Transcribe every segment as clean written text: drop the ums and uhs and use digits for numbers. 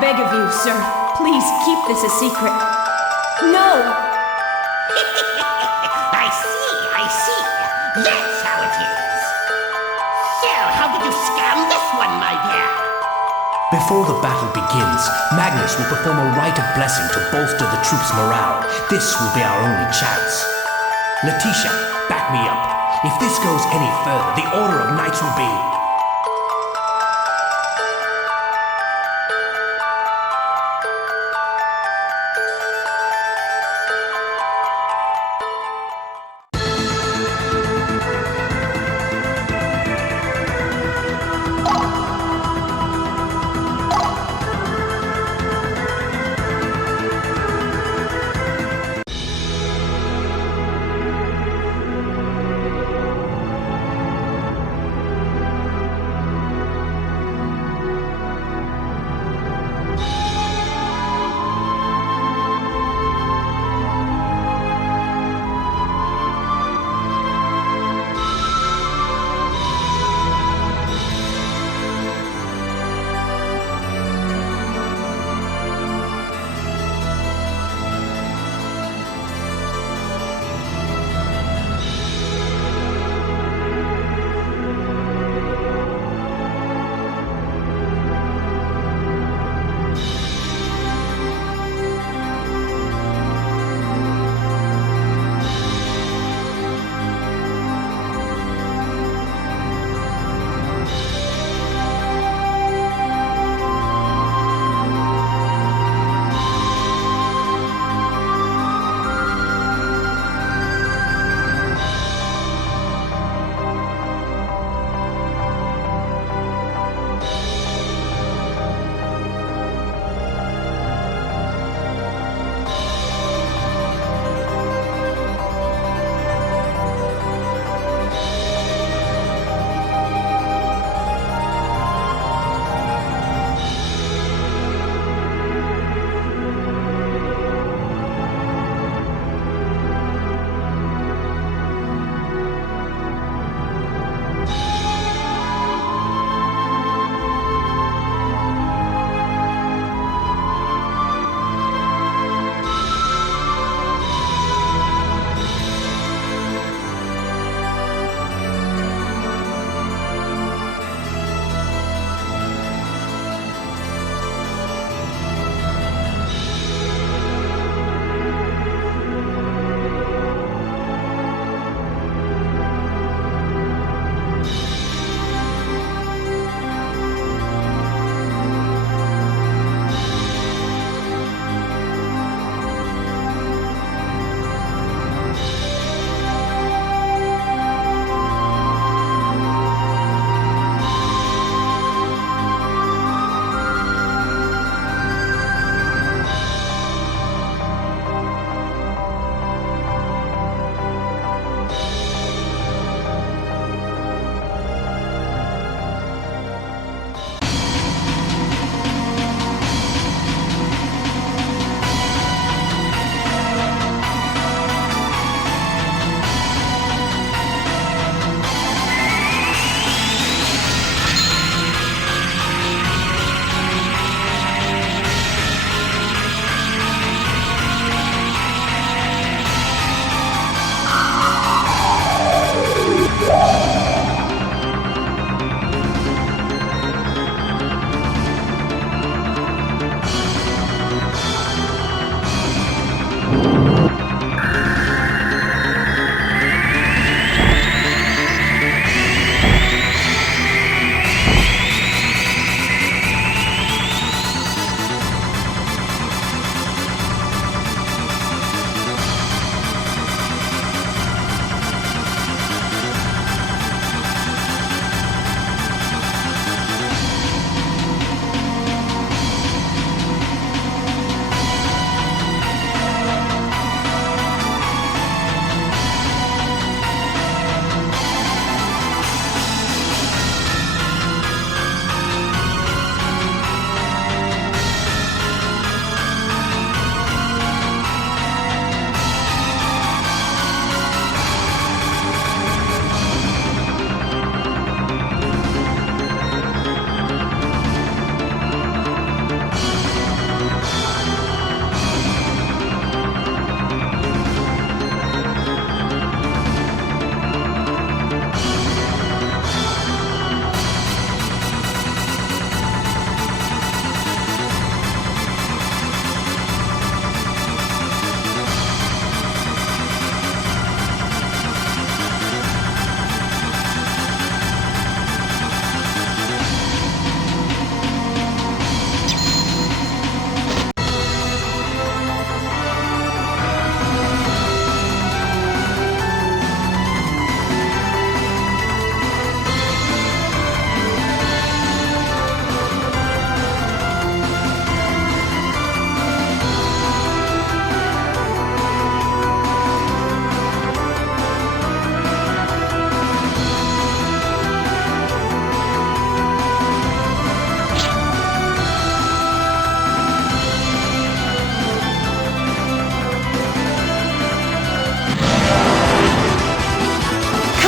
beg of you, sir, please keep this a secret. No! I see. That's how it is. So, how did you scam this one, my dear? Before the battle begins, Magnus will perform a rite of blessing to bolster the troops' morale. This will be our only chance. Letitia, back me up. If this goes any further, the Order of Knights will be...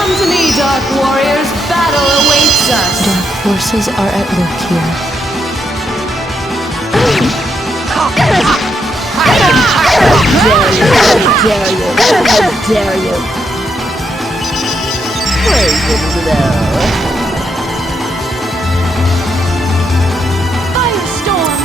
Come to me, Dark Warriors. Battle awaits us. Dark forces are at work here. Dare you? How dare you? Poison blow. Firestorm.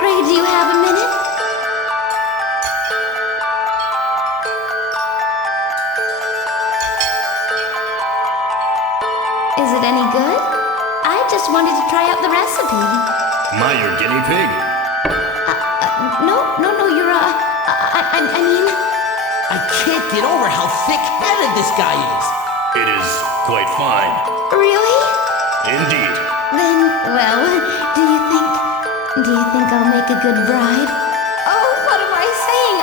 Gray, do you have a minute? Is it any good? I just wanted to try out the recipe. Am I your guinea pig? No, you're, I mean... I can't get over how thick-headed this guy is. It is quite fine. Really? Indeed. Then, well, do you think I'll make a good bride? Oh, what am I saying?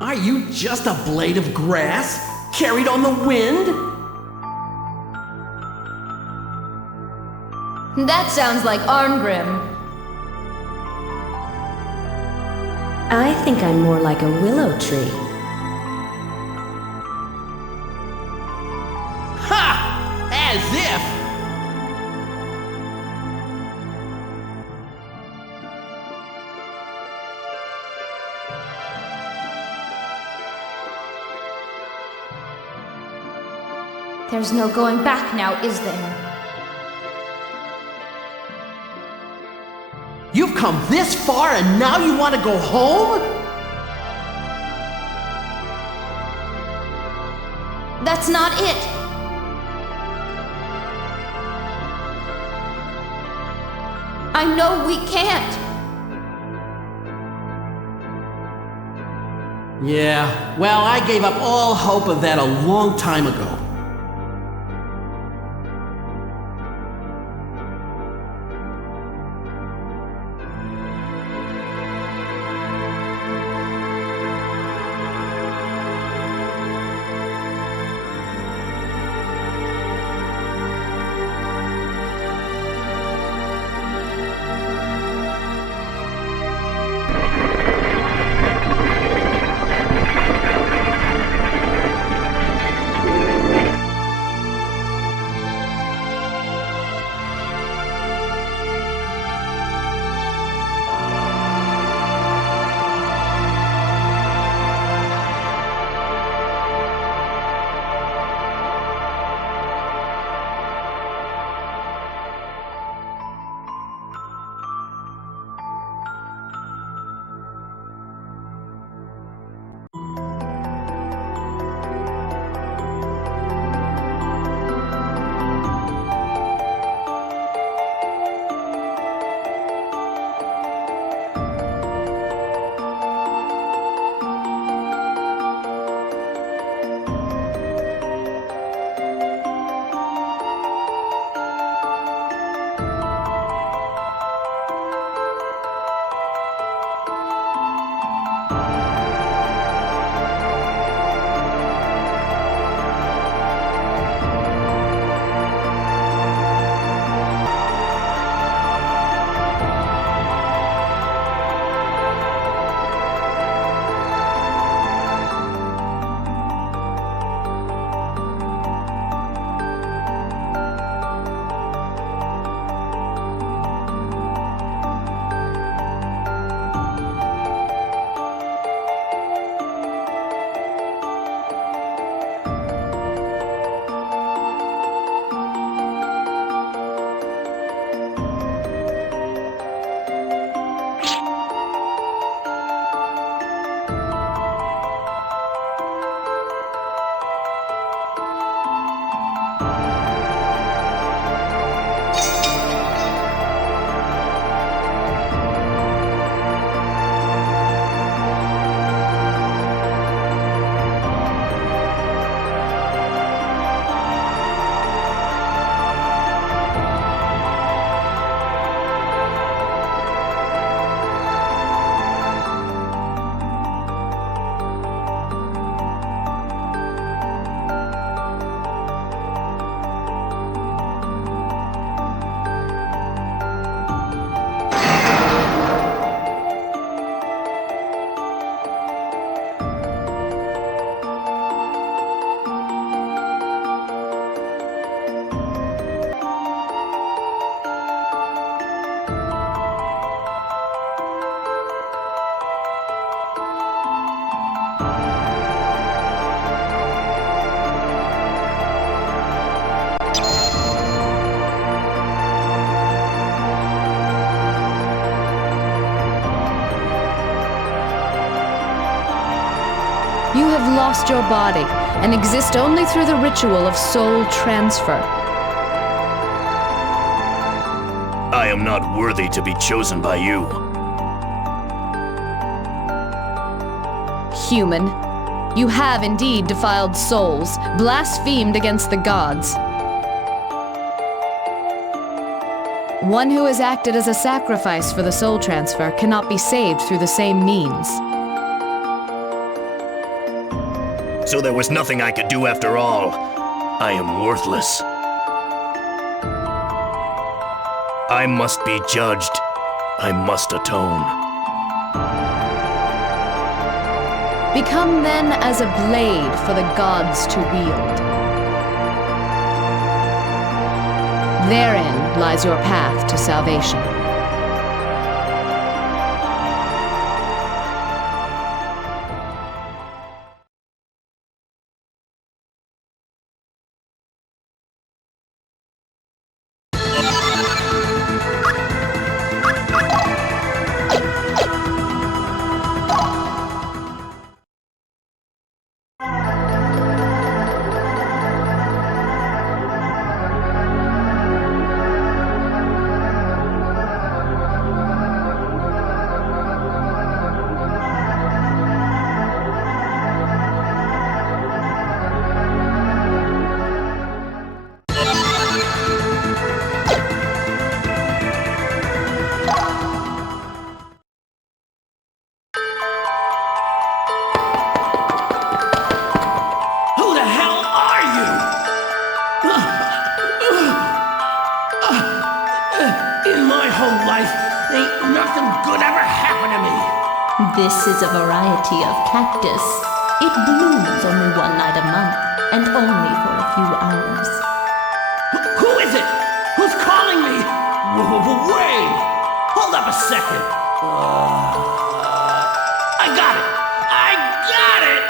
Are you just a blade of grass carried on the wind? That sounds like Arngrim. I think I'm more like a willow tree. Ha! As if! There's no going back now, is there? You've come this far and now you want to go home? That's not it. I know we can't. Yeah, well, I gave up all hope of that a long time ago. You have lost your body and exist only through the ritual of soul transfer. I am not worthy to be chosen by you. Human, you have indeed defiled souls, blasphemed against the gods. One who has acted as a sacrifice for the soul transfer cannot be saved through the same means. So there was nothing I could do after all. I am worthless. I must be judged. I must atone. Become then as a blade for the gods to wield. Therein lies your path to salvation. Ain't nothing good ever happened to me. This is a variety of cactus. It blooms only one night a month, and only for a few hours. Who is it? Who's calling me? Wait! Hold up a second. I got it! I got it!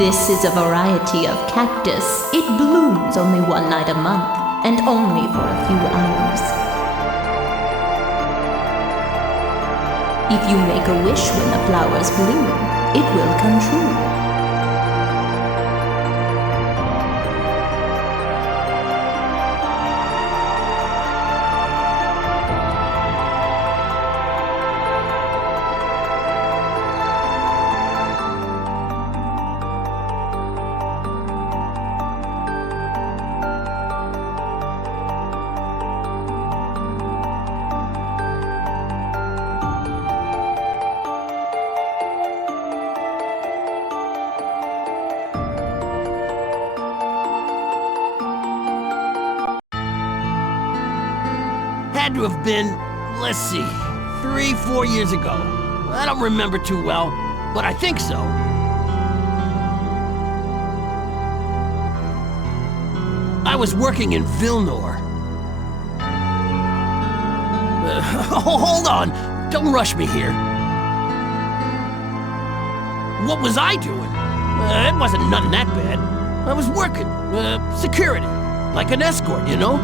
This is a variety of cactus. It blooms only one night a month, and only for a few hours. If you make a wish when the flowers bloom, it will come true. Had to have been, let's see, 3-4 years ago. I don't remember too well, but I think so. I was working in Vilnor. Hold on, don't rush me here. What was I doing? It wasn't nothing that bad. I was working, security, like an escort, you know?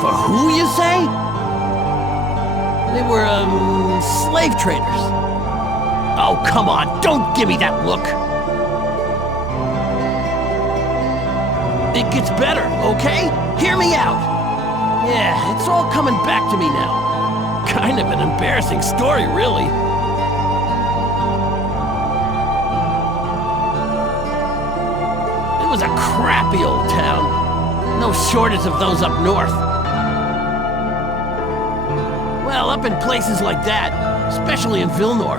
For who, you say? They were, slave traders. Oh, come on, don't give me that look. It gets better, okay? Hear me out. Yeah, it's all coming back to me now. Kind of an embarrassing story, really. It was a crappy old town. No shortage of those up north. Well, up in places like that, especially in Vilnor,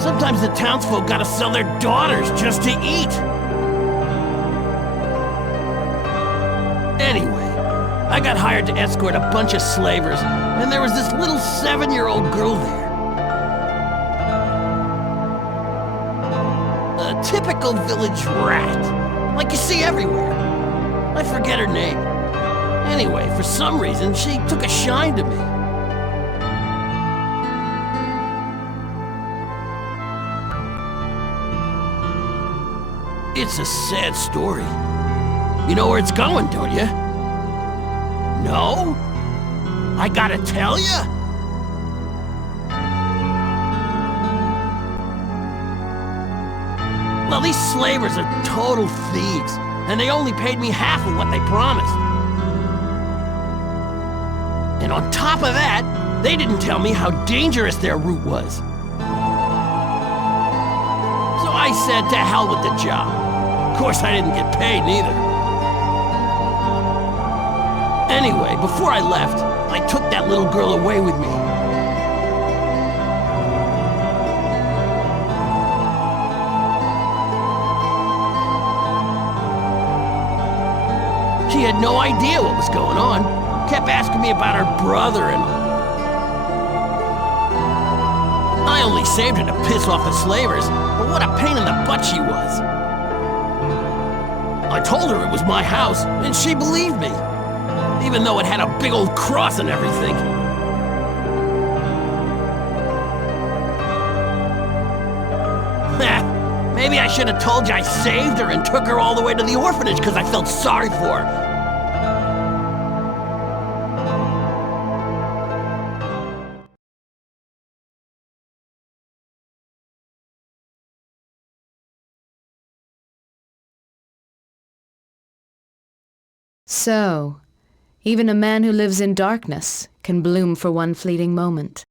sometimes the townsfolk gotta sell their daughters just to eat. Anyway, I got hired to escort a bunch of slavers, and there was this little 7-year-old girl there. A typical village rat, like you see everywhere. I forget her name. Anyway, for some reason, she took a shine to me. It's a sad story. You know where it's going, don't you? No? I gotta tell you? Well, these slavers are total thieves, and they only paid me half of what they promised. And on top of that, they didn't tell me how dangerous their route was. So I said to hell with the job. Of course, I didn't get paid neither. Anyway, before I left, I took that little girl away with me. She had no idea what was going on. Kept asking me about her brother and all. I only saved her to piss off the slavers, but what a pain in the butt she was. I told her it was my house, and she believed me, even though it had a big old cross and everything. Maybe I should have told you I saved her and took her all the way to the orphanage because I felt sorry for her. So, even a man who lives in darkness can bloom for one fleeting moment.